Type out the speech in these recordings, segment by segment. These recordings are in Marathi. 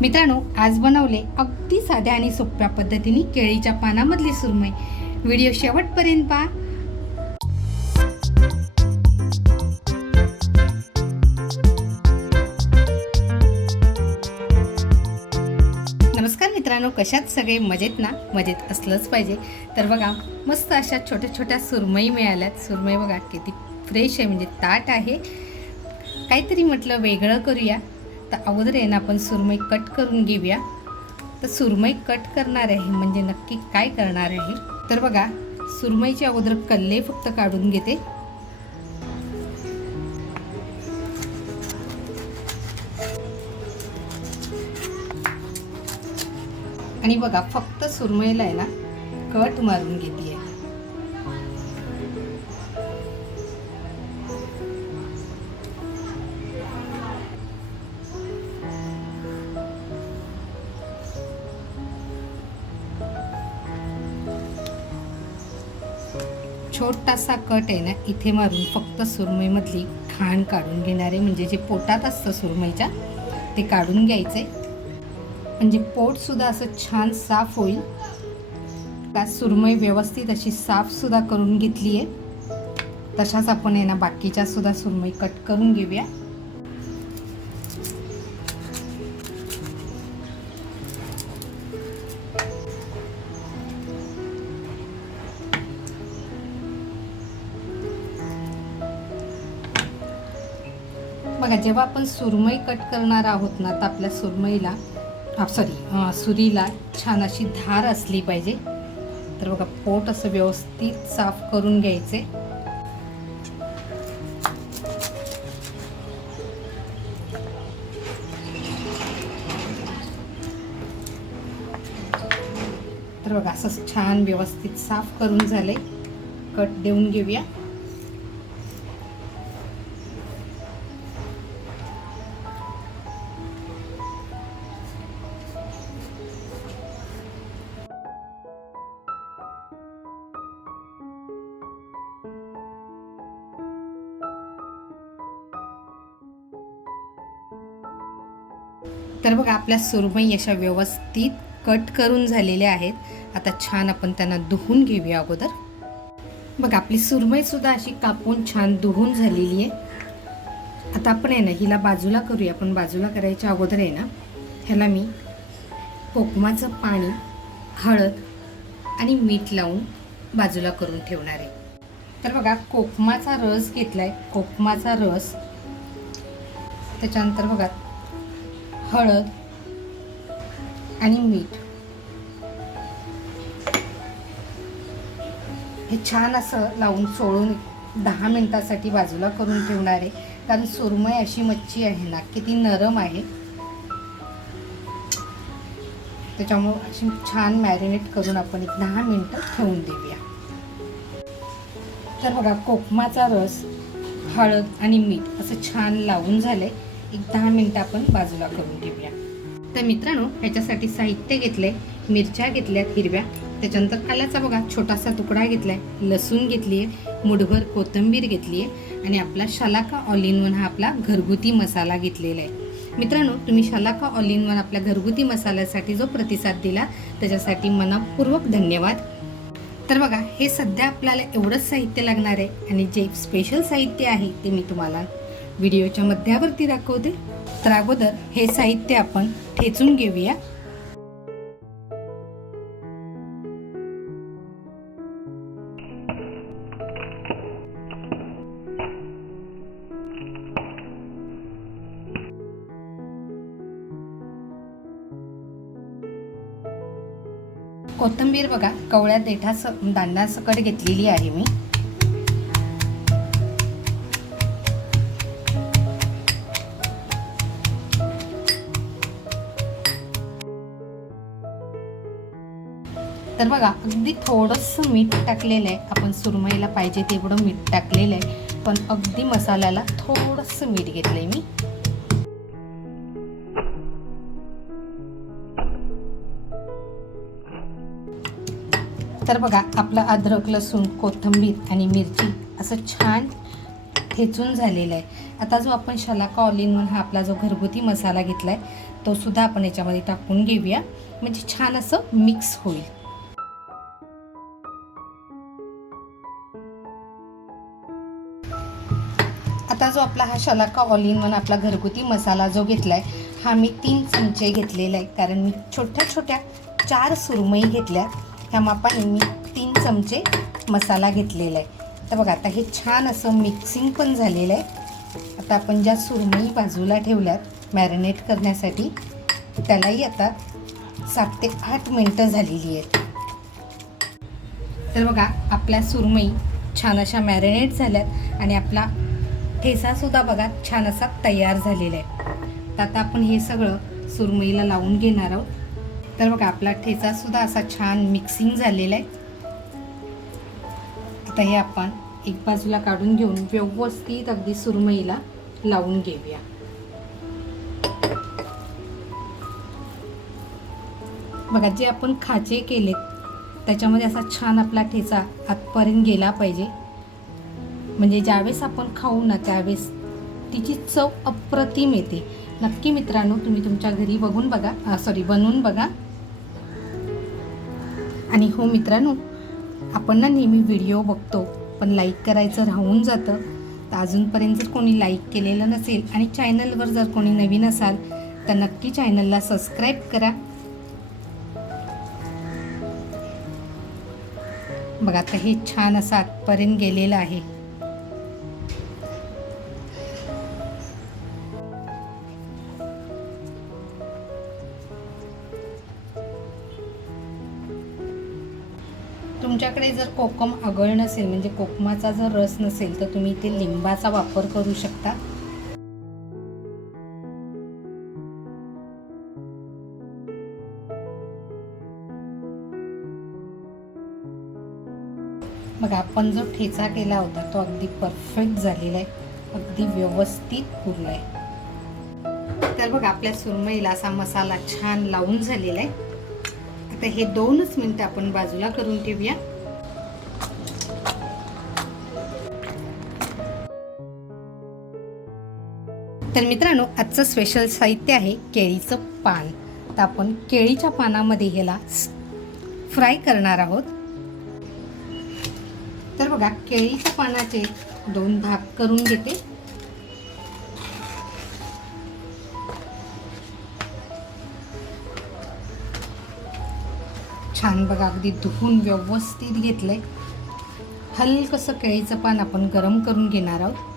मित्रांनो, आज बनवले अगदी साध्या आणि सोप्या पद्धतीने केळीच्या पानामधली सुरमई। व्हिडिओ शेवटपर्यंत पहा। नमस्कार मित्रांनो, कशात सगळे मजेत ना? मजेत असलंच पाहिजे। तर बघा, मस्त अशा छोट्या छोट्या सुरमई मिळाल्यात। सुरमई बघा किती फ्रेश आहे, म्हणजे ताट आहे। काहीतरी म्हटलं वेगळं करूया, तर अगोदर आहे ना आपण सुरमई कट करून घेऊया। तर सुरमई कट करणार आहे म्हणजे नक्की काय करणार आहे, तर बघा सुरमईचे अगोदर कल्ले फक्त काढून घेते। आणि बघा फक्त सुरमईला आहे ना कट मारून घेते। छोटासा कट आहे ना इथे मारून फक्त सुरमईमधली घाण काढून घेणार आहे। म्हणजे जे पोटात असतं सुरमईच्या ते काढून घ्यायचे, म्हणजे पोट सुद्धा असं छान साफ होईल। का सुरमई व्यवस्थित अशी साफ सुद्धा करून घेतली आहे। तशाच आपण आहे ना बाकीच्या सुद्धा सुरमई कट करून घेऊया। बघा, जेव्हा आपण सुरमई कट करणार आहोत ना, तर आपल्या सुरीला छान अशी धार असली पाहिजे। तर बघा पोट असं व्यवस्थित साफ करून घ्यायचे। तर बघा असं छान व्यवस्थित साफ करून झाले। कट देऊन घेऊया। तर बघा आपल्या सुरमई अशा व्यवस्थित कट करून झालेल्या आहेत। आता छान आपण त्यांना धुवून घेऊया अगोदर। बघा आपली सुरमई सुद्धा अशी कापून छान धुवून झालेली आहे। आता आपण आहे ना हिला बाजूला करूया। आपण बाजूला करायच्या अगोदर आहे ना ह्याला मी कोकमाचं पाणी, हळद आणि मीठ लावून बाजूला करून ठेवणार आहे। तर बघा कोकमाचा रस घेतलाय, कोकमाचा रस, त्याच्यानंतर बघा हळद आणि मीठ हे छान असं लावून चोळून 10 मिनिटासाठी बाजूला करून ठेवणार आहे। कारण सुरमई अशी मच्छी आहे ना की ती नरम आहे, त्याच्यामुळे अशी छान मॅरिनेट करून आपण 10 मिनिटं ठेवून देऊया। तर बघा कोकमाचा रस, हळद आणि मीठ असं छान लावून झाले। 10 मिनिटं आपण बाजूला करून घेऊया। तर मित्रांनो, ह्याच्यासाठी साहित्य घेतले, मिरच्या घेतल्यात हिरव्या, त्याच्यानंतर आल्याचा बघा छोटासा तुकडा घेतलाय, लसूण घेतली आहे, मुठभर कोथिंबीर घेतली आहे आणि आपला शलाका ऑल इन वन हा आपला घरगुती मसाला घेतलेला आहे। मित्रांनो, तुम्ही शलाका ऑल इन वन आपल्या घरगुती मसाल्यासाठी जो प्रतिसाद दिला त्याच्यासाठी मनपूर्वक धन्यवाद। तर बघा हे सध्या आपल्याला एवढंच साहित्य लागणार आहे आणि जे स्पेशल साहित्य आहे ते मी तुम्हाला व्हिडिओच्या मध्यावरती दाखवते। तर अगोदर हे साहित्य आपण ठेचून घेऊया। कोथिंबीर बघा कवळ्या देठाचं दांडासकट घेतलेली आहे मी। तर बघा अगदी थोडंसं मीठ टाकलेलं आहे। आपण सुरमईला पाहिजे तेवढं मीठ टाकलेलं आहे, पण अगदी मसाल्याला थोडंसं मीठ घेतलंय मी। तर बघा आपलं अद्रक, लसूण, कोथिंबीर आणि मिरची असं छान ठेचून झालेला आहे. आता जो आपण शलाका ऑल इन वन हा आपला जो घरगुती मसाला घेतला आहे तो सुद्धा आपण याच्यामध्ये टाकून घेऊया, म्हणजे छान असं मिक्स होईल. आता जो आपला हा शलाका ऑल इन वन आपला घरगुती मसाला जो घेतला आहे हा मी 3 चमचे घेतलेला आहे, कारण मी छोट्या छोट्या 4 सुरमई घेतल्या, ह्या मापाने मी 3 चमचे मसाला घेतलेला आहे. तर बघा आता हे छान असं मिक्सिंग पण झालेलं आहे. आता आपण ज्या सुरमई बाजूला ठेवल्यात मॅरिनेट करण्यासाठी त्यालाही आता 7 ते 8 मिनटं झालेली आहेत. तर बघा आपल्या सुरमई छान अशा मॅरिनेट झाल्यात आणि आपला ठेचासुद्धा बघा छान असा तयार झालेला आहे. तर आता आपण हे सगळं सुरमईला लावून घेणार आहोत. तर बघा आपला ठेचासुद्धा असा छान मिक्सिंग झालेला आहे. आता हे आपण एक बाजूला काढून घेऊन व्यवस्थित अगदी सुरमईला लावून घेऊया. बघा जे आपण खाचे केलेत त्याच्यामध्ये असा छान आपला ठेचा आतपर्यंत गेला पाहिजे, म्हणजे ज्यावेळेस आपण खाऊ ना त्यावेळेस तिची चव अप्रतिम येते. नक्की मित्रांनो तुम्ही तुमच्या घरी बनवून बघा. आणि हो मित्रांनो, आपण ना नेहमी व्हिडिओ बघतो पण लाईक करायचं राहून जातं. तर अजूनपर्यंत जर कोणी लाईक केलेलं नसेल आणि चॅनलवर जर कोणी नवीन असाल तर नक्की चॅनलला सबस्क्राईब करा. बघा आता हे छान असं आतपर्यंत गेलेलं आहे. तुमच्याकडे जर कोकम आगळ नसेल, म्हणजे कोकमाचा जर रस नसेल तर तुम्ही इथे लिंबाचा वापर करू शकता. बघा आपण जो ठेचा केला होता तो अगदी परफेक्ट झालेला आहे, अगदी व्यवस्थित पुरला आहे. तर बघा आपल्या सुरमईला असा मसाला छान लावून झालेला आहे. आता हे 2च मिनिटं आपण बाजूला करून ठेवूया. तर मित्रांनो आजचं स्पेशल साहित्य आहे केळीचं पान. तर आपण केळीच्या पानामध्ये ह्याला फ्राय करणार आहोत. तर बघा केळीच्या पानाचे 2 भाग करून घेते. छान बघा अगदी धुवून व्यवस्थित घेतलंय. हलकसं केळीचं पान आपण गरम करून घेणार आहोत.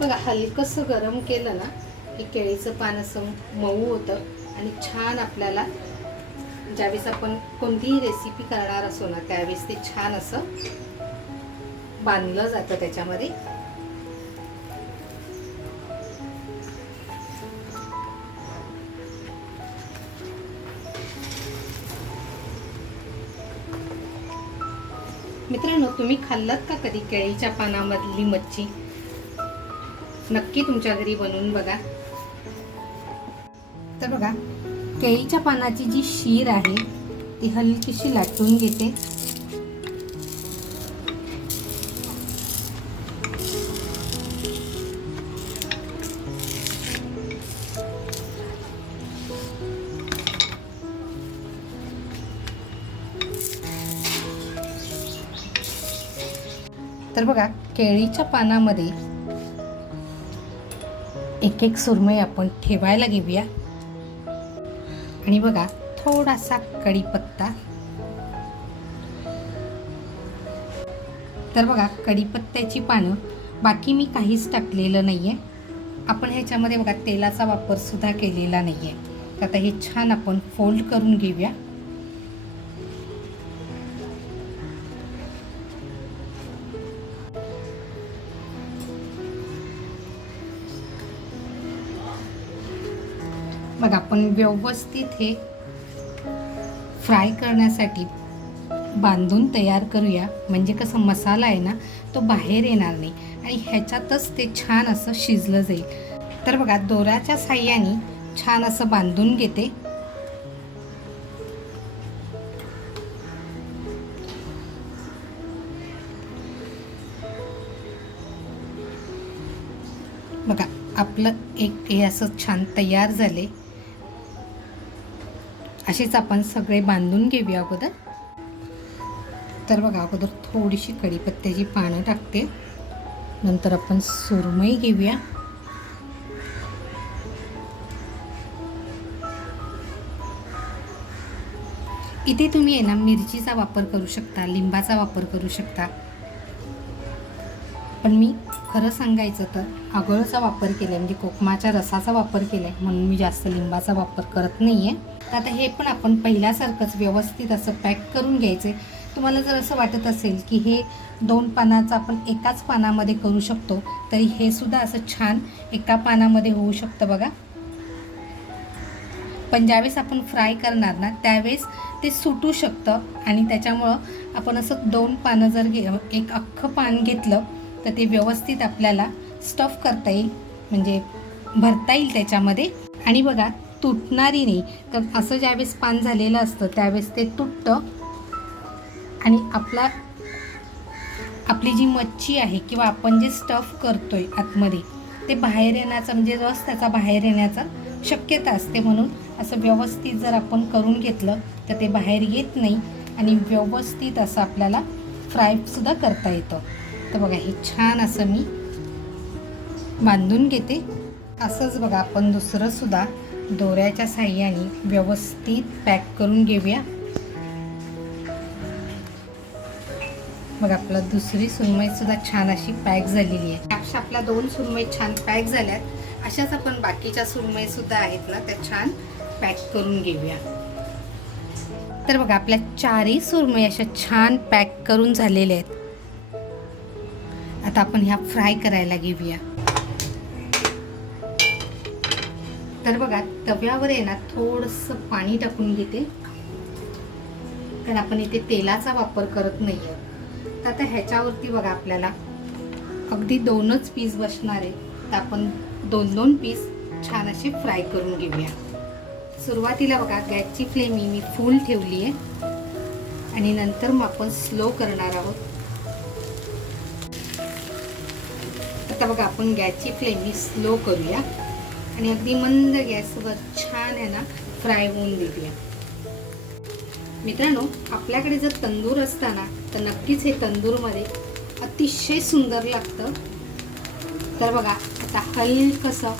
बघा हलकसं गरम केलं ना की केळीचं पान असं मऊ होतं आणि छान आपल्याला ज्यावेळेस आपण कोणतीही रेसिपी करणार असो ना त्यावेळेस ते छान असं बांधलं जातं त्याच्यामध्ये. मित्रांनो तुम्ही खाल्लात का कधी केळीच्या पानामधली मच्छी? नक्की तुमच्या घरी बनवून बघा. तर बघा केळीच्या पानाची जी शीर आहे ती हलकीशी लाटून घेते. तर बघा केळीच्या पानामध्ये एक एक सुरमई आपण ठेवायला घेऊया. आणि बघा थोडासा कढीपत्ता. तर बघा कढीपत्त्याची पानं बाकी मी काहीच टाकलेलं नाहीये. आपण ह्याच्यामध्ये बघा तेलाचा वापर सुद्धा केलेला नाहीये. तर आता हे छान आपण फोल्ड करून घेऊया. मग आपण व्यवस्थित हे फ्राय करण्यासाठी बांधून तयार करूया, म्हणजे कसं मसाला आहे ना तो बाहेर येणार नाही आणि ह्याच्यातच ते छान असं शिजलं जाईल. तर बघा दोऱ्याच्या साहाय्याने छान असं बांधून घेते. बघा आपलं एक हे असं छान तयार झाले. असेच आपण सगळे बांधून घेऊया अगोदर. तर बघा अगोदर थोडीशी कढीपत्त्याची पानं टाकते, नंतर आपण सुरमई घेऊया. इथे तुम्ही आहे ना मिरचीचा वापर करू शकता, लिंबाचा वापर करू शकता, पण मी खरं सांगायचं तर आगळचा वापर केला आहे, म्हणजे कोकमाच्या रसाचा वापर केला आहे, म्हणून मी जास्त लिंबाचा वापर करत नाही आहे. तर आता हे पण आपण पहिल्यासारखंच व्यवस्थित असं पॅक करून घ्यायचे. तुम्हाला जर असं वाटत असेल की हे 2 पानाचं आपण एकाच पानामध्ये करू शकतो, तरी हे सुद्धा असं छान एका पानामध्ये होऊ शकतं बघा. पण ज्यावेळेस आपण फ्राय करणार ना त्यावेळेस ते सुटू शकतं आणि त्याच्यामुळं आपण असं 2 पानं जर एक अख्खं पान घेतलं तर ते व्यवस्थित आपल्याला स्टफ करता येईल, म्हणजे भरता येईल त्याच्यामध्ये. आणि बघा तुटणारी नाही. तर असं ज्यावेळेस पान झालेलं असतं त्यावेळेस ते तुटतं आणि आपली जी मच्छी आहे किंवा आपण जे स्टफ करतोय आतमध्ये ते बाहेर येण्याचा, म्हणजे रस त्याचा बाहेर येण्याचा शक्यता असते. म्हणून असं व्यवस्थित जर आपण करून घेतलं तर ते बाहेर येत नाही आणि व्यवस्थित असं आपल्याला फ्रायसुद्धा करता येतं. तर बघा हे छान असं मी बांधून घेते. असंच बघा आपण दुसरंसुद्धा दोऱ्याच्या साहाय्याने व्यवस्थित पॅक करून घेऊया. बघा आपलं दुसरी सुरमईसुद्धा छान अशी पॅक झालेली आहे. अशा आपल्या 2 सुरमई छान पॅक झाल्यात. अशाच आपण बाकीच्या सुरमईसुद्धा आहेत ना त्या छान पॅक करून घेऊया. तर बघा आपल्या 4ही सुरमई अशा छान पॅक करून झालेल्या आहेत. आता आपण ह्या फ्राय करायला घेऊया. तर बघा तव्यावर आहे ना थोडंसं पाणी टाकून घेते, कारण आपण इथे तेलाचा वापर करत नाही आहे. तर आता ह्याच्यावरती बघा आपल्याला अगदी 2च पीस बसणार आहे, तर आपण 2-2 पीस छान असे फ्राय करून घेऊया. सुरुवातीला बघा गॅसची फ्लेम मी फुल ठेवली आहे आणि नंतर मग आपण स्लो करणार आहोत. आता बघा आपण गॅसची फ्लेम स्लो करूया आणि अगदी मंद गॅसवर छान आहे ना फ्राय होऊन देऊया. मित्रांनो आपल्याकडे जर तंदूर असताना तर नक्कीच हे तंदूरमध्ये अतिशय सुंदर लागतं. तर बघा आता हलकसं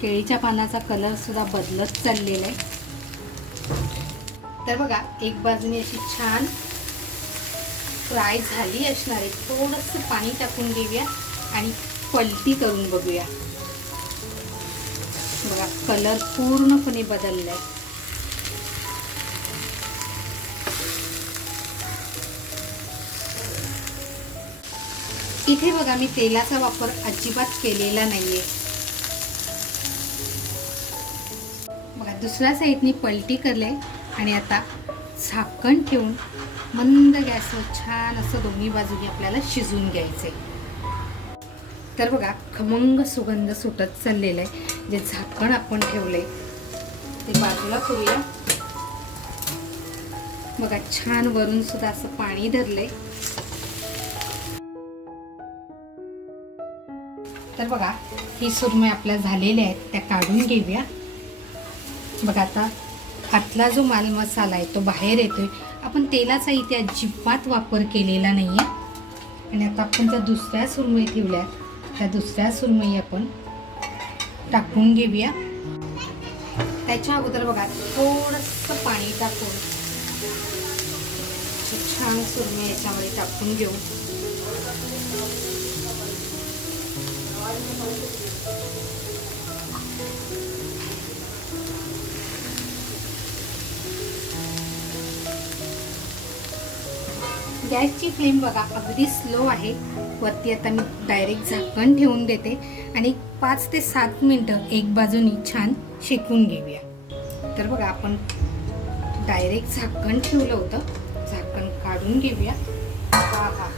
केळीच्या पानाचा कलर सुद्धा बदलत चाललेला आहे. तर बघा एक बाजूने अशी छान फ्राय झाली असणार आहे. थोडंसं पाणी टाकून घेऊया आणि पलटी करून बघूया. बघा कलर पूर्णपणे बदललाय. इथे बघा मी तेलाचा वापर अजिबात केलेला नाहीये. बघा दुसऱ्या साईडनी पलटी करले आणि आता झाकण ठेवून मंद गॅसवर छान असं दोन्ही बाजूनी आपल्याला शिजवून घ्यायचे. तर बघा खमंग सुगंध सुटत चाललेला आहे. जे झाकण आपण ठेवले ते बाजूला करूया. बघा छान वरून सुद्धा असं पाणी धरलंय. तर बघा ही सुरमई आपल्या झालेल्या आहेत त्या काढून घेऊया. बघा आता आतला जो माल मसाला आहे तो बाहेर येतोय. आपण तेलाचा इथे अजिबात वापर केलेला नाही आहे. आणि आता आपण ज्या दुसऱ्या सुरमई ठेवल्या त्या दुसऱ्या सुरमई आपण टाकून घेऊया. त्याच्या अगोदर बघा थोडंसं पाणी टाकून छान सुरमई याच्यामध्ये टाकून घेऊ. गॅसची फ्लेम बघा अगदी स्लो आहे. वरती आता मी डायरेक्ट झाकण ठेवून देते आणि 5 ते 7 मिनिटं एक बाजूनी छान शेकून घेऊया. तर बघा आपण डायरेक्ट झाकण ठेवलं होतं. झाकण काढून घेऊया. हा हा,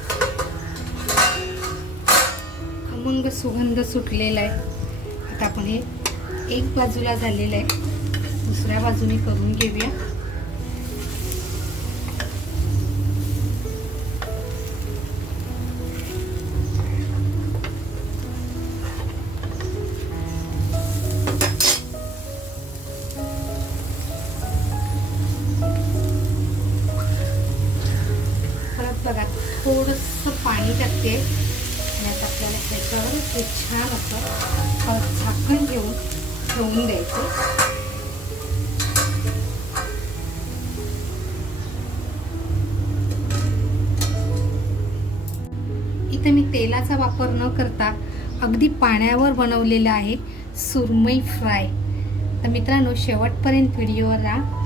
खमंग सुगंध सुटलेला आहे. आता आपण हे एक बाजूला झालेलं आहे, दुसऱ्या बाजूने करून घेऊया. परत बघा थोडंसं पाणी टाकते आणि आता आपल्याला ह्याच्यावर हे छान असं झाकण घेऊन ठेवून द्यायचं. इथे मी तेलाचा वापर न करता अगदी पाण्यावर बनवलेला आहे सुरमई फ्राय. तर मित्रांनो, शेवटपर्यंत व्हिडिओवर राहा.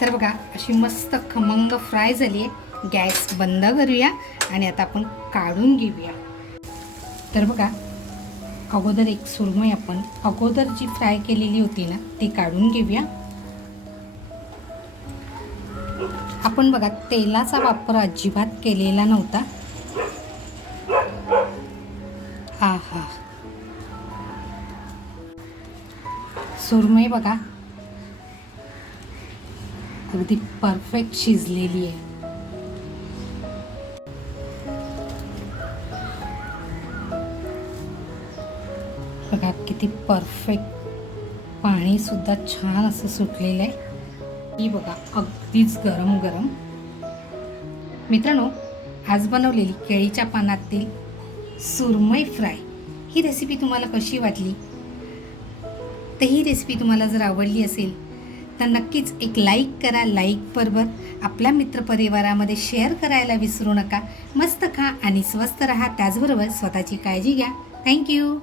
तर बघा अशी मस्त खमंग फ्राय झाली आहे. गॅस बंद करूया आणि आता आपण काढून घेऊया. तर बघा, अगोदर एक सुरमई आपण अगोदर जी फ्राय केलेली होती ना ती काढून घेऊया. आपण बघा तेलाचा वापर अजिबात केलेला नव्हता. हा हा, सुरमई बघा अगदी परफेक्ट शिजलेली आहे. बघा किती परफेक्ट, पाणी सुद्धा छान असं सुटलेलं आहे. ही बघा अगदीच गरम गरम. मित्रांनो, आज बनवलेली केळीच्या पानातील सुरमई फ्राय ही रेसिपी तुम्हाला कशी वाटली? तर ही रेसिपी तुम्हाला जर आवडली असेल तर नक्कीच एक लाईक करा. लाईकबरोबर आपल्या मित्रपरिवारामध्ये शेअर करायला विसरू नका. मस्त खा आणि स्वस्त राहा, त्याचबरोबर स्वतःची काळजी घ्या. थँक्यू.